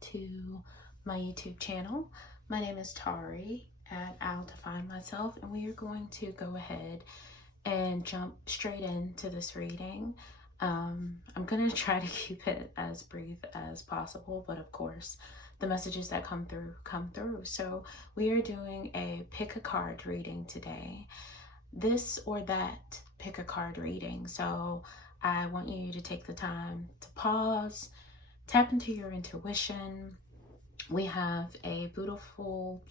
to my YouTube channel. My name is Tari at I'll Define Myself, and we are going to go ahead and jump straight into this reading. I'm going to try to keep it as brief as possible, but of course, the messages that come through. So we are doing a pick a card reading today. This or that pick a card reading. So I want you to take the time to pause, tap into your intuition. We have a beautiful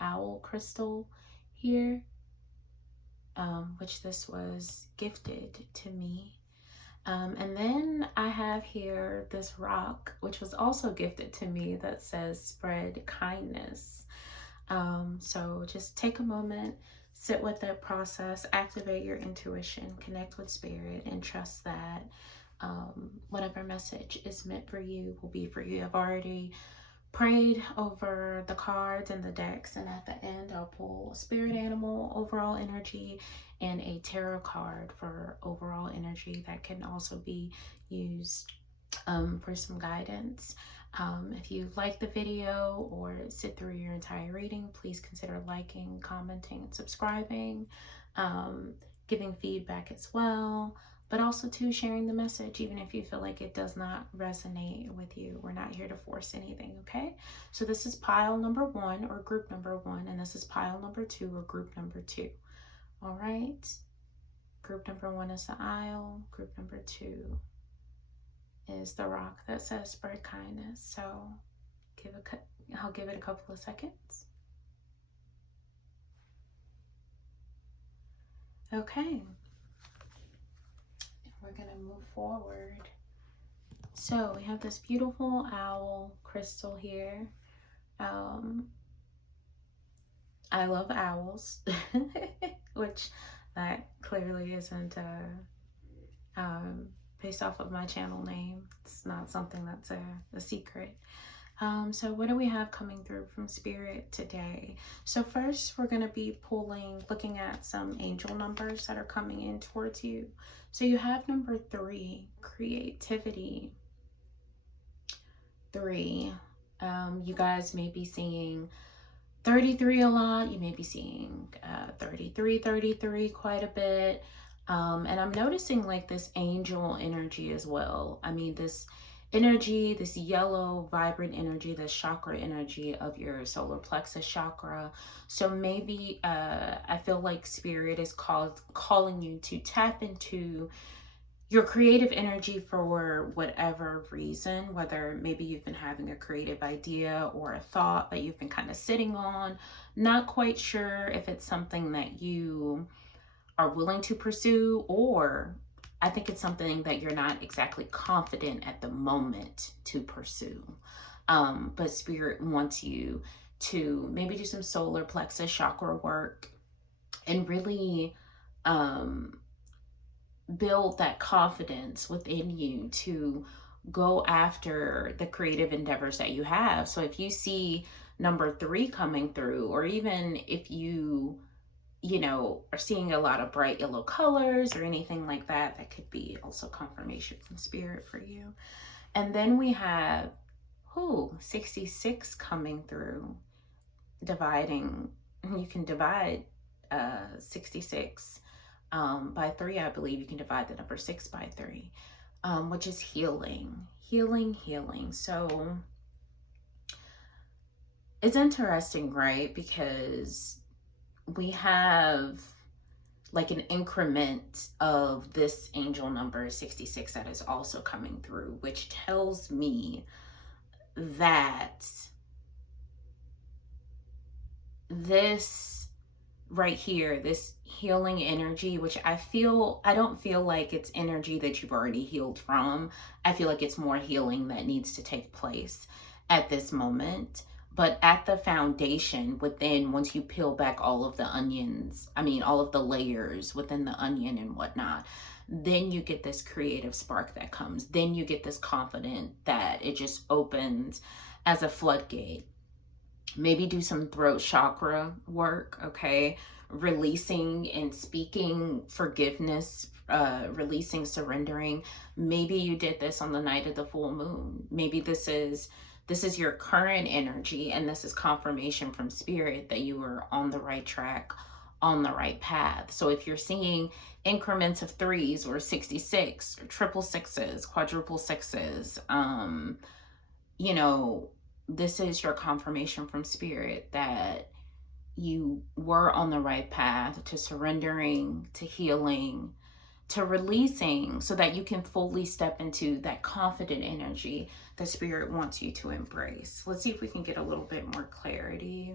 owl crystal here, which this was gifted to me. And then I have here this rock, which was also gifted to me, that says spread kindness. So just take a moment, sit with that process, activate your intuition, connect with spirit, and trust that whatever message is meant for you will be for you. I've already prayed over the cards and the decks, and at the end I'll pull a spirit animal, overall energy, and a tarot card for overall energy that can also be used for some guidance. If you like the video or sit through your entire reading, please consider liking, commenting, and subscribing, giving feedback as well, but also to sharing the message, even if you feel like it does not resonate with you. We're not here to force anything, okay? So this is pile number 1 or group number 1, and this is pile number 2 or group number 2. All right? Group number 1 is the aisle. Group number 2 is the rock that says spread kindness. So I'll give it a couple of seconds. Okay. We're gonna move forward. So we have this beautiful owl crystal here. I love owls, which that clearly isn't based off of my channel name. It's not something that's a secret. So what do we have coming through from spirit today? So first we're going to be looking at some angel numbers that are coming in towards you. So you have number 3, creativity. 3. You guys may be seeing 33 a lot. You may be seeing 33 quite a bit. And I'm noticing like this angel energy as well. I mean, this energy, this yellow vibrant energy, this chakra energy of your solar plexus chakra. So maybe I feel like spirit is calling you to tap into your creative energy for whatever reason, whether maybe you've been having a creative idea or a thought that you've been kind of sitting on, not quite sure if it's something that you are willing to pursue, or I think it's something that you're not exactly confident at the moment to pursue. But spirit wants you to maybe do some solar plexus chakra work and really build that confidence within you to go after the creative endeavors that you have. So if you see number 3 coming through, or even if you are seeing a lot of bright yellow colors or anything like that, that could be also confirmation from spirit for you. And then we have 66 coming through, dividing. You can divide 66 by 3. I believe you can divide the number 6 by 3, which is healing. So it's interesting, right? Because we have like an increment of this angel number 66 that is also coming through, which tells me that this right here, this healing energy, which I don't feel like it's energy that you've already healed from. I feel like it's more healing that needs to take place at this moment. But at the foundation within, once you peel back all of the onions, all of the layers within the onion and whatnot, then you get this creative spark that comes. Then you get this confidence that it just opens as a floodgate. Maybe do some throat chakra work, okay? Releasing and speaking forgiveness, releasing, surrendering. Maybe you did this on the night of the full moon. Maybe this is This is your current energy, and this is confirmation from spirit that you are on the right track, on the right path. So if you're seeing increments of 3s or 66 or triple sixes, quadruple sixes, you know, this is your confirmation from spirit that you were on the right path to surrendering, to healing, to releasing, so that you can fully step into that confident energy that spirit wants you to embrace. Let's see if we can get a little bit more clarity.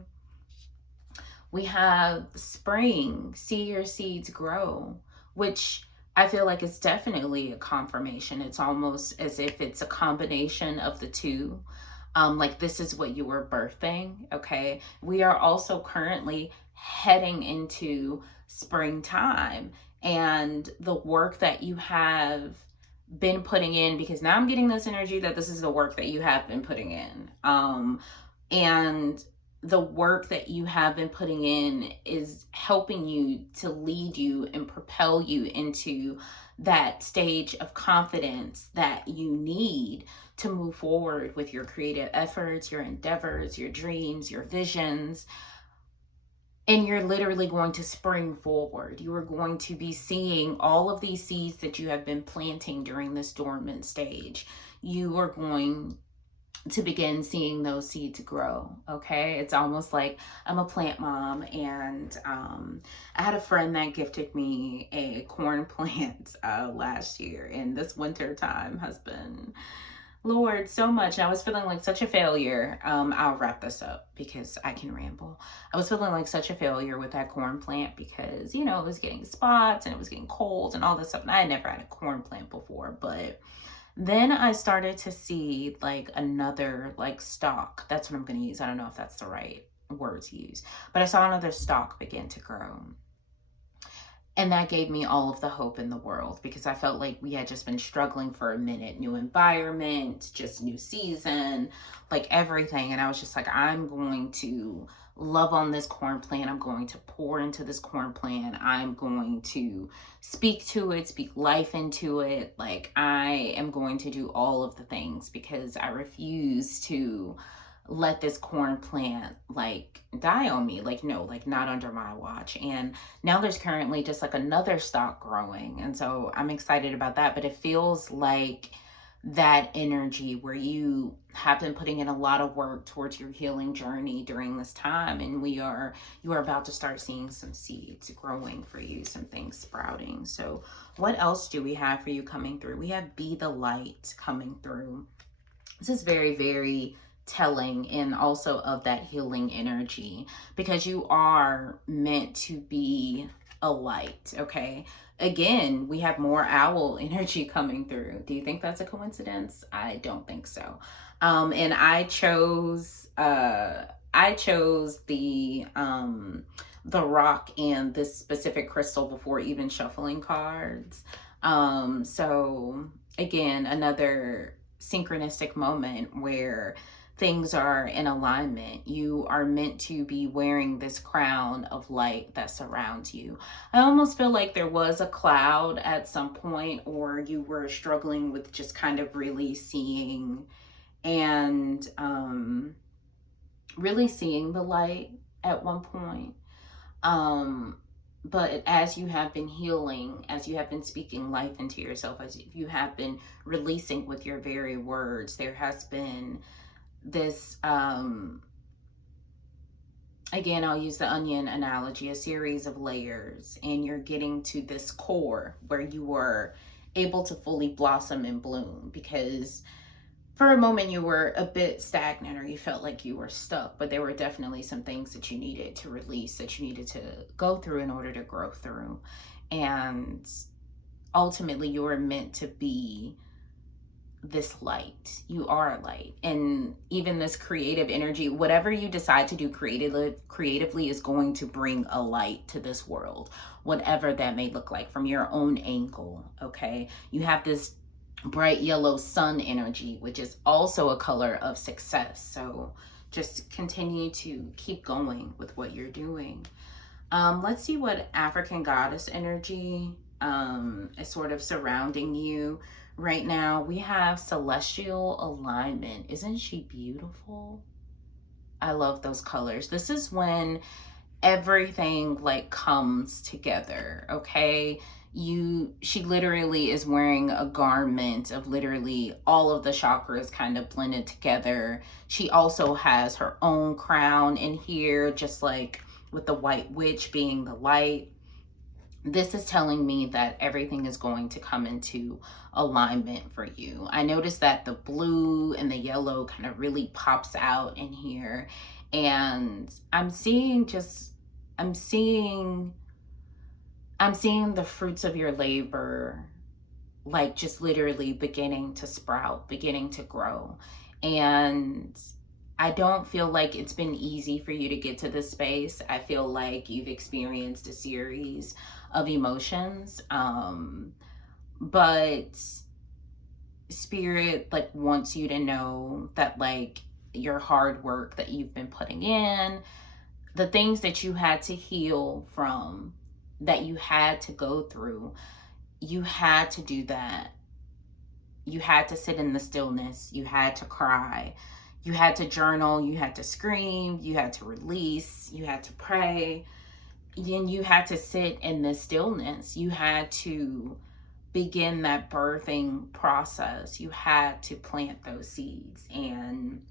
We have spring, see your seeds grow, which I feel like it's definitely a confirmation. It's almost as if it's a combination of the two. Like this is what you were birthing, okay? We are also currently heading into springtime, and the work that you have been putting in, because now I'm getting this energy that this is the work that you have been putting in. And the work that you have been putting in is helping you to lead you and propel you into that stage of confidence that you need to move forward with your creative efforts, your endeavors, your dreams, your visions. And you're literally going to spring forward. You are going to be seeing all of these seeds that you have been planting during this dormant stage. You are going to begin seeing those seeds grow. Okay, it's almost like I'm a plant mom, and I had a friend that gifted me a corn plant last year, and this winter time has been, Lord, so much. And I was feeling like such a failure. I'll wrap this up because I can ramble. I was feeling like such a failure with that corn plant because, you know, it was getting spots and it was getting cold and all this stuff, and I had never had a corn plant before. But then I started to see like another like stalk. That's what I'm going to use. I don't know if that's the right word to use, but I saw another stalk begin to grow. And that gave me all of the hope in the world, because I felt like we had just been struggling for a minute. New environment, just new season, like everything. And I was just like, I'm going to love on this corn plant. I'm going to pour into this corn plant. I'm going to speak to it, speak life into it. Like I am going to do all of the things, because I refuse to let this corn plant like die on me. Like, no, like not under my watch. And now there's currently just like another stalk growing, and so I'm excited about that. But it feels like that energy where you have been putting in a lot of work towards your healing journey during this time, and you are about to start seeing some seeds growing for you, some things sprouting. So what else do we have for you coming through? We have be the light coming through. This is very, very telling, and also of that healing energy, because you are meant to be a light. Okay, again, we have more owl energy coming through. Do you think that's a coincidence? I don't think so. And I chose the rock and this specific crystal before even shuffling cards. So again, another synchronistic moment where things are in alignment. You are meant to be wearing this crown of light that surrounds you. I almost feel like there was a cloud at some point, or you were struggling with just kind of really seeing and really seeing the light at one point. But as you have been healing, as you have been speaking life into yourself, as you have been releasing with your very words, there has been this, again, I'll use the onion analogy, a series of layers, and you're getting to this core where you were able to fully blossom and bloom, because for a moment you were a bit stagnant, or you felt like you were stuck, but there were definitely some things that you needed to release, that you needed to go through in order to grow through. And ultimately you were meant to be this light. You are a light. And even this creative energy, whatever you decide to do creatively is going to bring a light to this world, whatever that may look like from your own angle. Okay, you have this bright yellow sun energy, which is also a color of success. So just continue to keep going with what you're doing. Let's see what African goddess energy is sort of surrounding you right now, we have celestial alignment. Isn't she beautiful? I love those colors. This is when everything like comes together, okay? She literally is wearing a garment of literally all of the chakras kind of blended together. She also has her own crown in here, just like with the white witch being the light. This is telling me that everything is going to come into alignment for you. I noticed that the blue and the yellow kind of really pops out in here. And I'm seeing the fruits of your labor, like just literally beginning to sprout, beginning to grow. And I don't feel like it's been easy for you to get to this space. I feel like you've experienced a series of emotions. But Spirit like wants you to know that like your hard work that you've been putting in, the things that you had to heal from, that you had to go through, you had to do that. You had to sit in the stillness. You had to cry. You had to journal. You had to scream. You had to release. You had to pray. Then you had to sit in the stillness. You had to begin that birthing process. You had to plant those seeds. And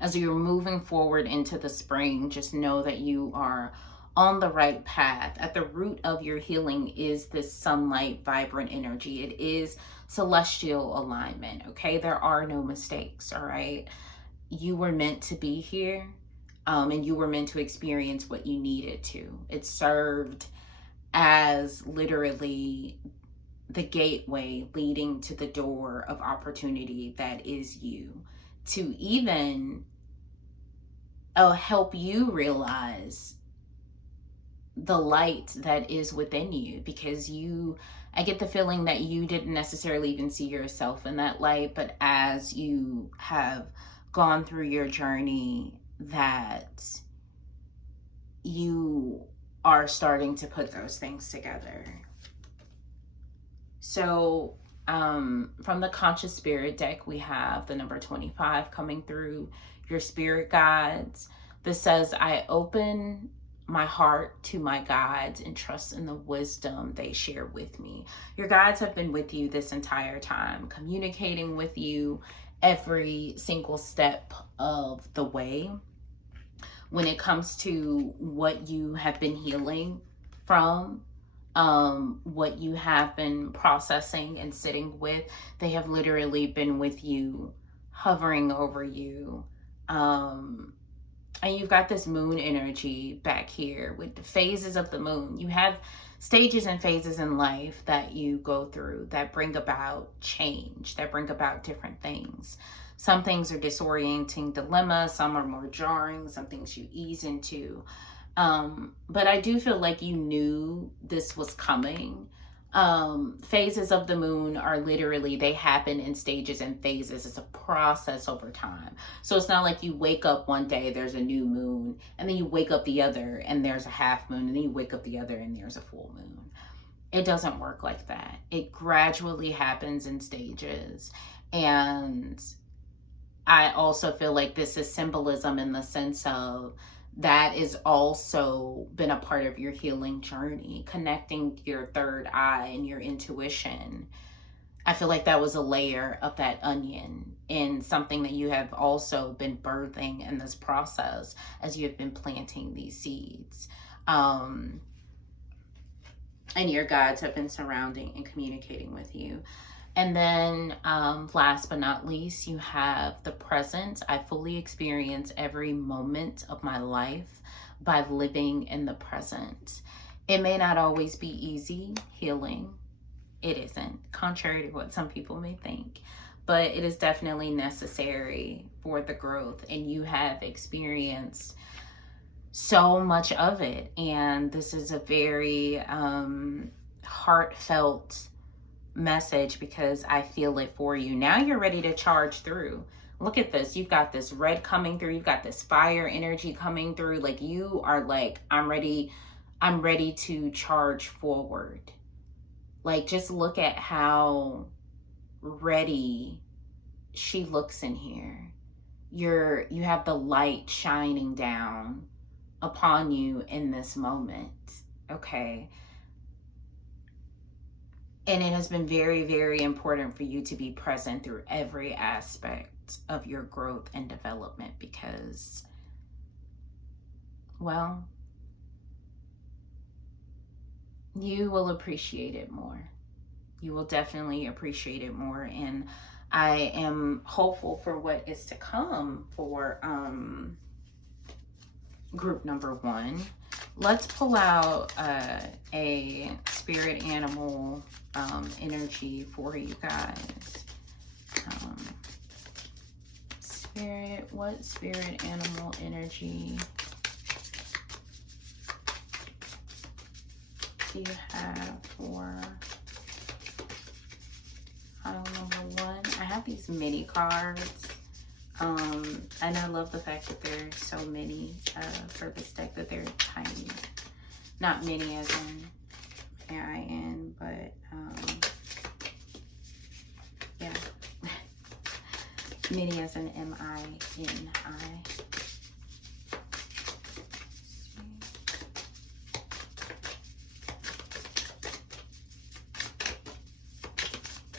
as you're moving forward into the spring, just know that you are on the right path. At the root of your healing is this sunlight, vibrant energy. It is celestial alignment, okay? There are no mistakes, all right? You were meant to be here, and you were meant to experience what you needed to. It served as literally the gateway leading to the door of opportunity that is you, to even help you realize the light that is within you, because I get the feeling that you didn't necessarily even see yourself in that light, but as you have gone through your journey, that you are starting to put those things together. So from the Conscious Spirit deck, we have the number 25 coming through, your spirit guides. This says, I open my heart to my guides and trust in the wisdom they share with me. Your guides have been with you this entire time, communicating with you every single step of the way when it comes to what you have been healing from, what you have been processing and sitting with. They have literally been with you, hovering over you. And you've got this moon energy back here with the phases of the moon. You have stages and phases in life that you go through that bring about change, that bring about different things. Some things are disorienting dilemmas, some are more jarring, some things you ease into. But I do feel like you knew this was coming. Phases of the moon are literally, they happen in stages and phases. It's a process over time. So it's not like you wake up one day, there's a new moon, and then you wake up the other and there's a half moon, and then you wake up the other and there's a full moon. It doesn't work like that. It gradually happens in stages. And I also feel like this is symbolism in the sense of that is also been a part of your healing journey, connecting your third eye and your intuition. I feel like that was a layer of that onion and something that you have also been birthing in this process as you have been planting these seeds. And your guides have been surrounding and communicating with you. And then last but not least, you have the present. I fully experience every moment of my life by living in the present. It may not always be easy healing. It isn't, contrary to what some people may think, but it is definitely necessary for the growth. And you have experienced so much of it. And this is a very heartfelt message because I feel it for you. Now you're ready to charge through. Look at this. You've got this red coming through. You've got this fire energy coming through. Like you are like, I'm ready to charge forward. Like just look at how ready, she looks in here. You have the light shining down upon you in this moment, okay? And it has been very, very important for you to be present through every aspect of your growth and development because, well, you will appreciate it more. You will definitely appreciate it more. And I am hopeful for what is to come for group number 1. Let's pull out a spirit animal energy for you guys. What spirit animal energy do you have for pile number 1? I have these mini cards. And I love the fact that there's so many for this deck, that they're tiny. Not many as in M-I-N, but yeah. Mini as in M-I-N-I.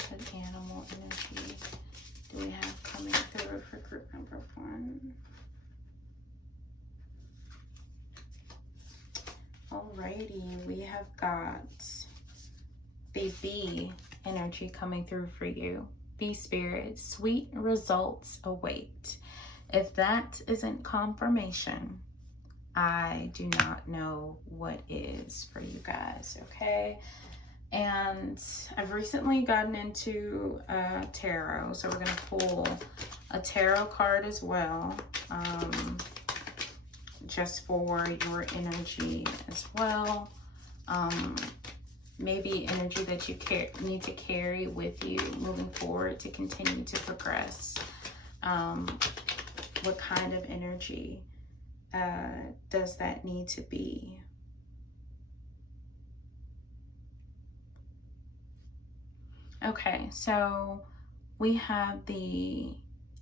What animal energy do we have coming through for group number 1? Alrighty, we have got the bee energy coming through for you. Bee spirit, sweet results await. If that isn't confirmation, I do not know what is for you guys, okay? And I've recently gotten into tarot, so we're going to pull a tarot card as well, just for your energy as well. Maybe energy that you need to carry with you moving forward to continue to progress. What kind of energy does that need to be? Okay, so we have the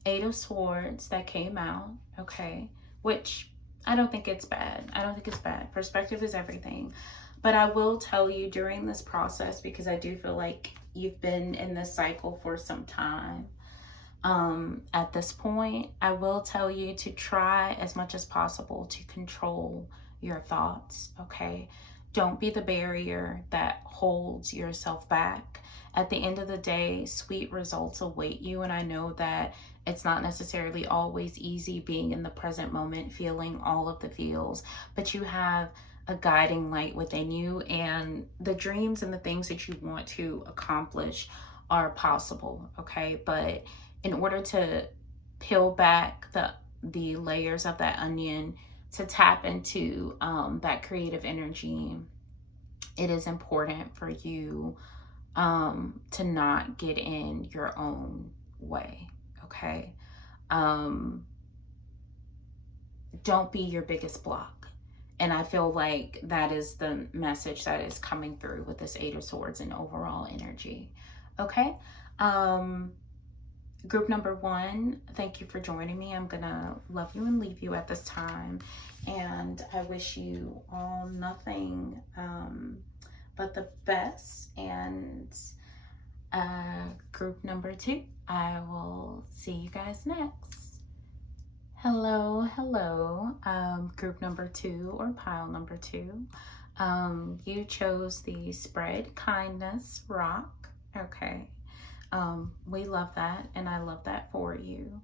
8 of Swords that came out, okay, which I don't think it's bad. I don't think it's bad. Perspective is everything. But I will tell you during this process, because I do feel like you've been in this cycle for some time, at this point, I will tell you to try as much as possible to control your thoughts, okay? Don't be the barrier that holds yourself back. At the end of the day, sweet results await you, and I know that it's not necessarily always easy being in the present moment, feeling all of the feels, but you have a guiding light within you, and the dreams and the things that you want to accomplish are possible, okay? But in order to peel back the layers of that onion, to tap into that creative energy, it is important for you to not get in your own way, okay? Don't be your biggest block. And I feel like that is the message that is coming through with this 8 of Swords and overall energy, okay? Group number 1, thank you for joining me. I'm gonna love you and leave you at this time. And I wish you all nothing but the best. And group number 2, I will see you guys next. Hello, hello, group number 2 or pile number 2. You chose the Spread Kindness Rock, okay. We love that, and I love that for you.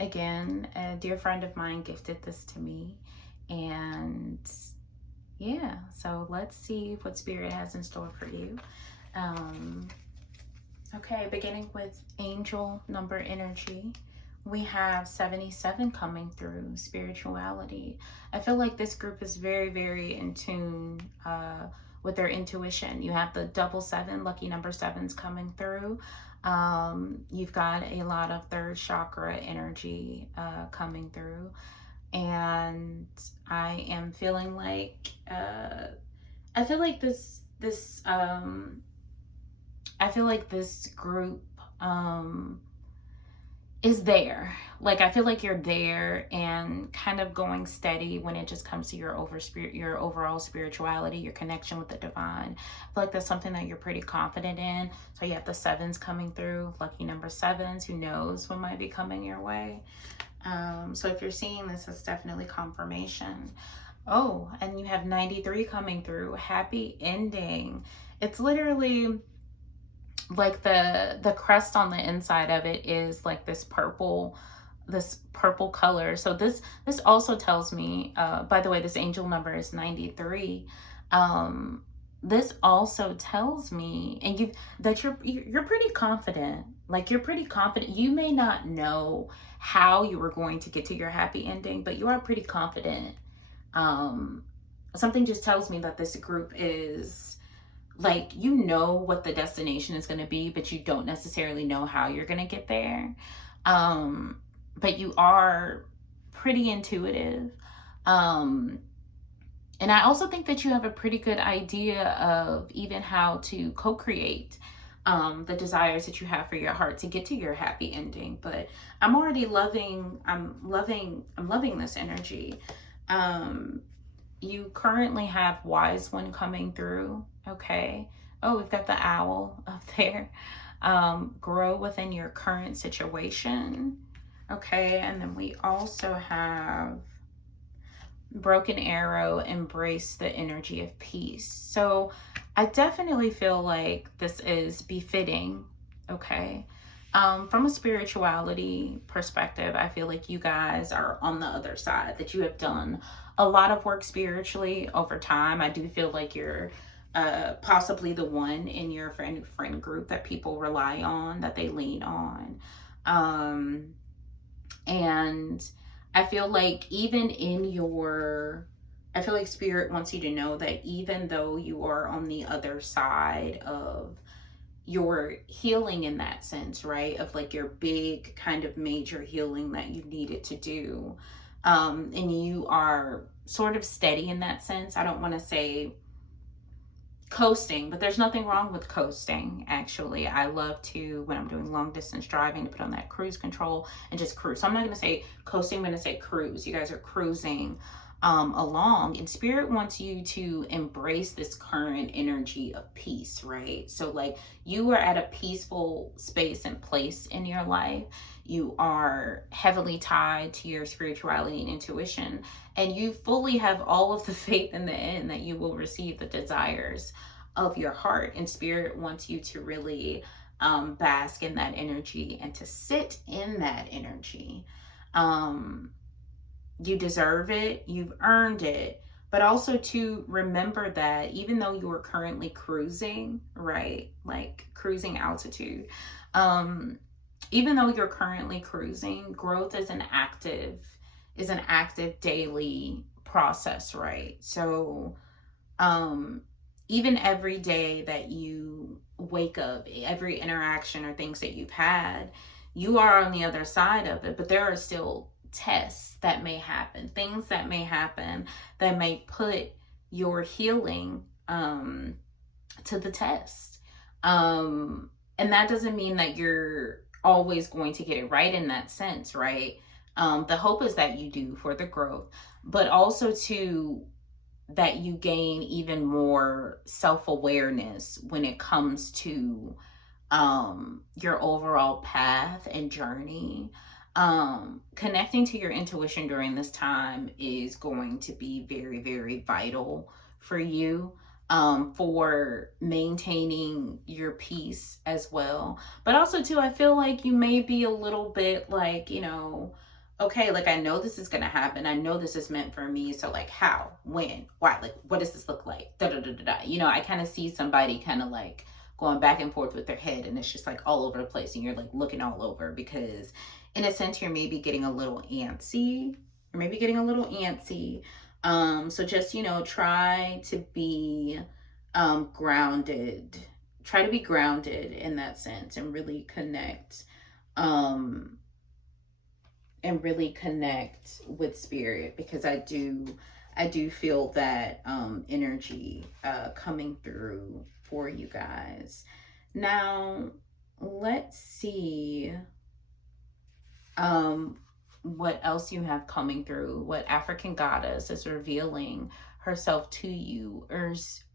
Again, a dear friend of mine gifted this to me, and yeah, so let's see what Spirit has in store for you. Okay, beginning with angel number energy, we have 77 coming through, spirituality. I feel like this group is very, very in tune with their intuition. You have the double 7, lucky number 7s coming through. You've got a lot of third chakra energy coming through. And I am feeling like, I feel like this I feel like this group is there. Like, I feel like you're there and kind of going steady when it just comes to your your overall spirituality, your connection with the divine. I feel like that's something that you're pretty confident in. So you have the sevens coming through, lucky number sevens. Who knows what might be coming your way? So if you're seeing this, it's definitely confirmation. Oh, and you have 93 coming through. Happy ending. It's literally like the crest on the inside of it is like this purple color. So this also tells me, by the way, this angel number is 93. This also tells me, and you that you're pretty confident. Like, you're pretty confident. You may not know how you were going to get to your happy ending, but you are pretty confident. Something just tells me that this group is, like, you know what the destination is going to be, but you don't necessarily know how you're going to get there. But you are pretty intuitive. And I also think that you have a pretty good idea of even how to co-create the desires that you have for your heart to get to your happy ending. But I'm already I'm loving this energy. You currently have wise one coming through. Okay. Oh, we've got the owl up there. Grow within your current situation. Okay. And then we also have broken arrow, embrace the energy of peace. So I definitely feel like this is befitting. Okay. From a spirituality perspective, I feel like you guys are on the other side, that you have done a lot of work spiritually over time. I do feel like you're possibly the one in your friend group that people rely on, that they lean on. And I feel like I feel like spirit wants you to know that even though you are on the other side of your healing, in that sense, right? Of like your big kind of major healing that you needed to do. And you are sort of steady in that sense. I don't want to say coasting, but there's nothing wrong with coasting. Actually, I love to, when I'm doing long distance driving, to put on that cruise control and just cruise. So I'm not going to say coasting, I'm going to say cruise. You guys are cruising along, and spirit wants you to embrace this current energy of peace, right? So like, you are at a peaceful space and place in your life. You are heavily tied to your spirituality and intuition, and you fully have all of the faith in the end that you will receive the desires of your heart. And spirit wants you to really bask in that energy and to sit in that energy. You deserve it, you've earned it, but also to remember that even though you are currently cruising, right, like cruising altitude, even though you're currently cruising, growth is an active daily process, right? So even every day that you wake up, every interaction or things that you've had, you are on the other side of it, but there are still tests that may happen, things that may happen that may put your healing to the test. And that doesn't mean that you're always going to get it right in that sense, right? The hope is that you do, for the growth, but also to that you gain even more self-awareness when it comes to your overall path and journey. Connecting to your intuition during this time is going to be very, very vital for you, for maintaining your peace as well. But also too, I feel like you may be a little bit like, okay, like, I know this is going to happen. I know this is meant for me. So like, how, when, why, like, what does this look like? Da, da, da, da, da. I kind of see somebody kind of like going back and forth with their head, and it's just like all over the place, and you're like looking all over, because in a sense you're maybe getting a little antsy, so just, try to be grounded, in that sense, and really connect with spirit, because I do feel that energy coming through for you guys. Now, let's see what else you have coming through. What African goddess is revealing herself to you.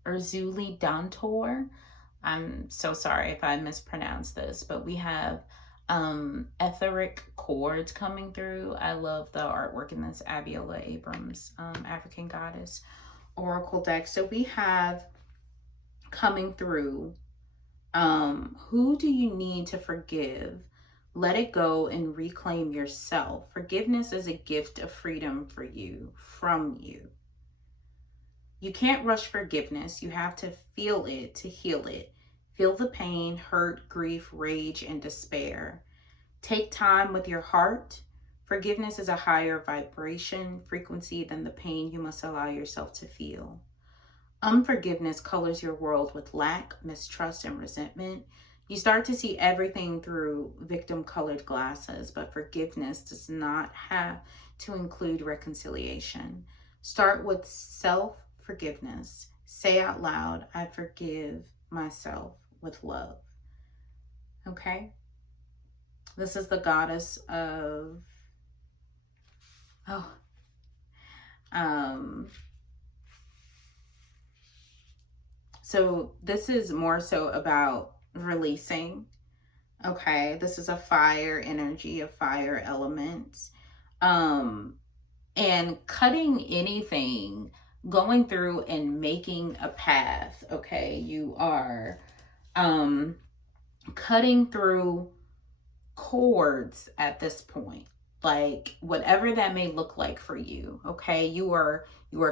Urzuli Dantor. I'm so sorry if I mispronounced this, but we have etheric chords coming through. I love the artwork in this Abiola Abrams African goddess oracle deck. So we have coming through, who do you need to forgive? Let it go and reclaim yourself. Forgiveness is a gift of freedom for you, from you. You can't rush forgiveness. You have to feel it to heal it. Feel the pain, hurt, grief, rage, and despair. Take time with your heart. Forgiveness is a higher vibration frequency than the pain you must allow yourself to feel. Unforgiveness colors your world with lack, mistrust, and resentment. You start to see everything through victim-colored glasses, but forgiveness does not have to include reconciliation. Start with self-forgiveness. Say out loud, I forgive myself with love. Okay? This is the goddess of, so this is more so about releasing. Okay, this is a fire energy, a fire element. And cutting anything, going through and making a path. Okay, you are cutting through cords at this point, like whatever that may look like for you. Okay, you are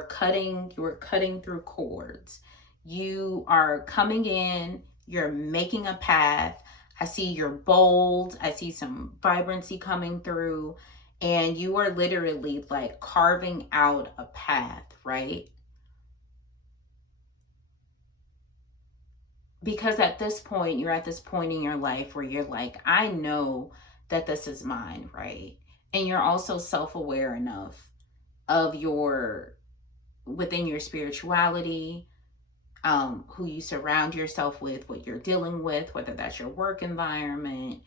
cutting through cords. You are coming in, you're making a path. I see you're bold, I see some vibrancy coming through, and you are literally like carving out a path, right? Because at this point, you're at this point in your life where you're like, I know that this is mine, right? And you're also self-aware enough of within your spirituality, who you surround yourself with, what you're dealing with, whether that's your work environment.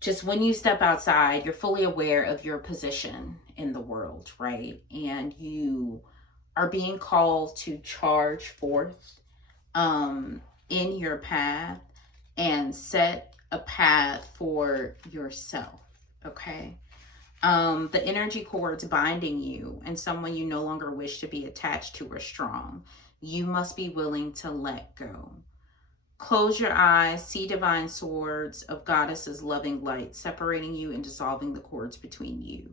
Just when you step outside, you're fully aware of your position in the world, right? And you are being called to charge forth in your path and set a path for yourself, okay? The energy cords binding you and someone you no longer wish to be attached to are strong. You must be willing to let go. Close your eyes, see divine swords of goddesses' loving light separating you and dissolving the cords between you.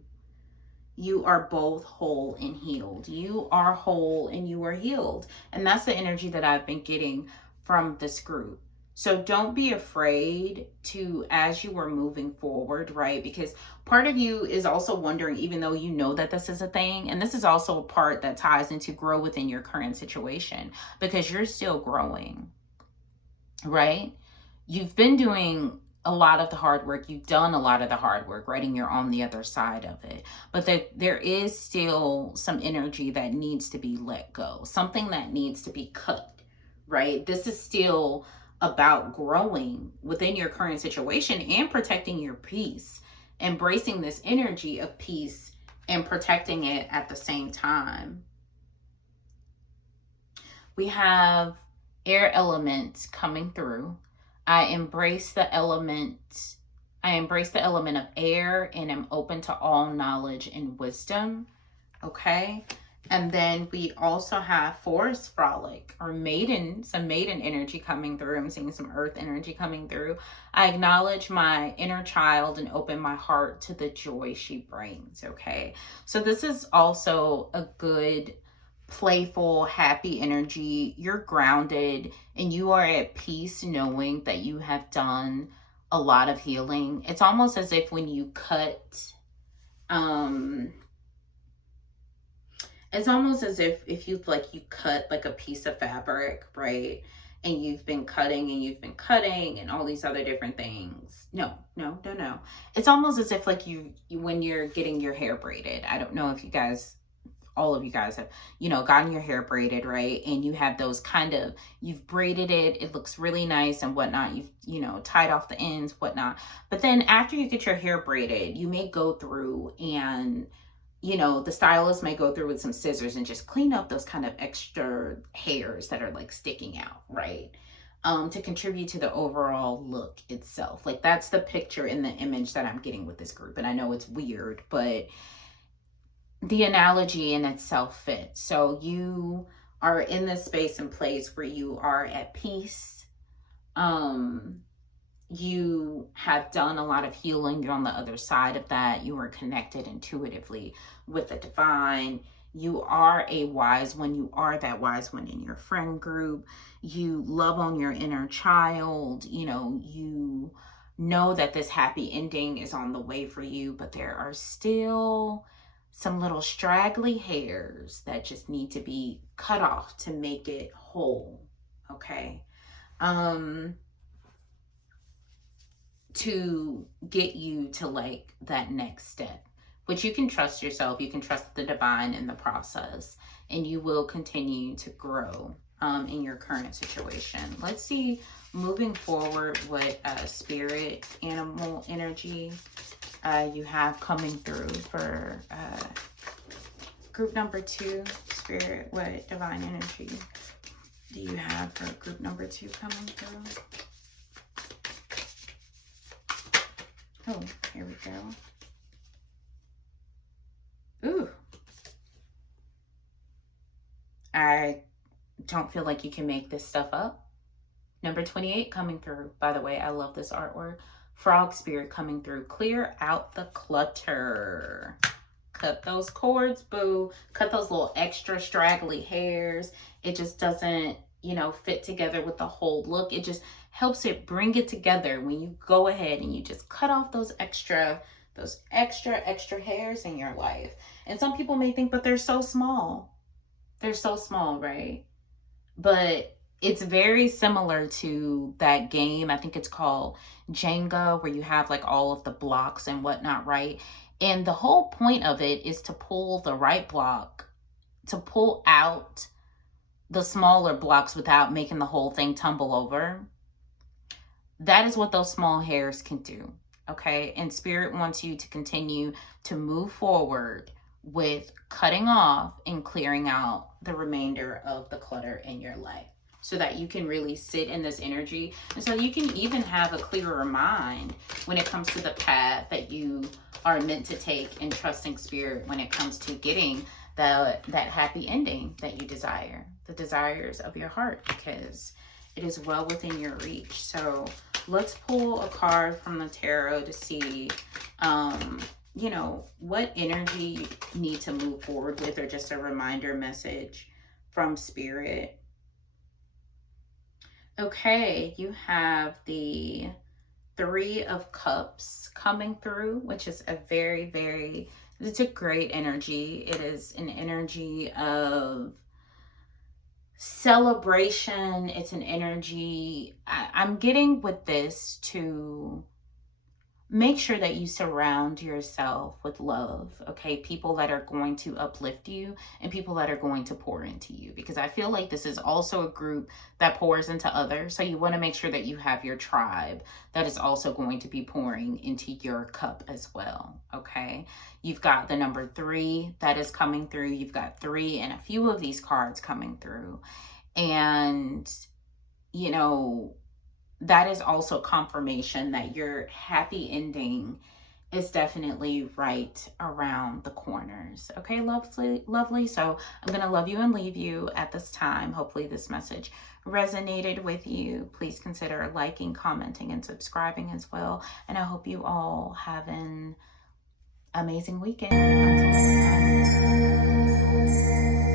You are both whole and healed. You are whole and you are healed. And that's the energy that I've been getting from this group. So don't be afraid to, as you are moving forward, right? Because part of you is also wondering, even though you know that this is a thing, and this is also a part that ties into grow within your current situation, because you're still growing, right? You've been doing a lot of the hard work. You've done a lot of the hard work, right? And you're on the other side of it. But there is still some energy that needs to be let go. Something that needs to be cut, right? This is still about growing within your current situation and protecting your peace, embracing this energy of peace and protecting it at the same time. We have air elements coming through. I embrace the element of air and am open to all knowledge and wisdom. Okay. And then we also have forest frolic or maiden, some maiden energy coming through. I'm seeing some earth energy coming through. I acknowledge my inner child and open my heart to the joy she brings. Okay. So this is also a good, playful, happy energy. You're grounded and you are at peace knowing that you have done a lot of healing. It's almost as if when you cut, it's almost as if you cut like a piece of fabric, right? And you've been cutting and all these other different things. No. It's almost as if like you when you're getting your hair braided. I don't know if you guys all of you guys have, you know, gotten your hair braided, right? And you have those kind of, you've braided it, it looks really nice and whatnot. You've, you know, tied off the ends, whatnot. But then after you get your hair braided, you may go through and, you know, the stylist may go through with some scissors and just clean up those kind of extra hairs that are like sticking out, right? To contribute to the overall look itself. Like that's the picture in the image that I'm getting with this group. And I know it's weird, but the analogy in itself fits. So you are in this space and place where you are at peace. You have done a lot of healing. You're on the other side of that. You are connected intuitively with the divine. You are a wise one. You are that wise one in your friend group. You love on your inner child. You know that this happy ending is on the way for you, but there are still some little straggly hairs that just need to be cut off to make it whole. Okay. To get you to like that next step, which you can trust yourself, you can trust the divine in the process, and you will continue to grow in your current situation. Let's see, moving forward, what spirit animal energy you have coming through for group number 2. Spirit, what divine energy do you have for group number 2 coming through? Oh, here we go. Ooh. I don't feel like you can make this stuff up. Number 28 coming through. By the way, I love this artwork. Frog spirit coming through. Clear out the clutter. Cut those cords, boo. Cut those little extra straggly hairs. It just doesn't, you know, fit together with the whole look. It just helps it bring it together when you go ahead and you just cut off those extra hairs in your life. And some people may think, but they're so small. They're so small, right? But it's very similar to that game. I think it's called Jenga, where you have like all of the blocks and whatnot, right? And the whole point of it is to pull the right block, to pull out the smaller blocks without making the whole thing tumble over. That is what those small hairs can do, okay? And Spirit wants you to continue to move forward with cutting off and clearing out the remainder of the clutter in your life so that you can really sit in this energy, and so you can even have a clearer mind when it comes to the path that you are meant to take, and trusting Spirit when it comes to getting that happy ending that you desire, the desires of your heart, because it is well within your reach. So let's pull a card from the tarot to see, you know, what energy you need to move forward with, or just a reminder message from Spirit. Okay, you have the 3 of Cups coming through, which is a very, it's a great energy. It is an energy of celebration. It's an energy, I'm getting with this to make sure that you surround yourself with love, okay? People that are going to uplift you and people that are going to pour into you, because I feel like this is also a group that pours into others. So you want to make sure that you have your tribe that is also going to be pouring into your cup as well, okay? You've got the number 3 that is coming through. You've got 3 and a few of these cards coming through. And, you know, that is also confirmation that your happy ending is definitely right around the corners. Okay, lovely. So I'm going to love you and leave you at this time. Hopefully this message resonated with you. Please consider liking, commenting, and subscribing as well. And I hope you all have an amazing weekend. Until next time.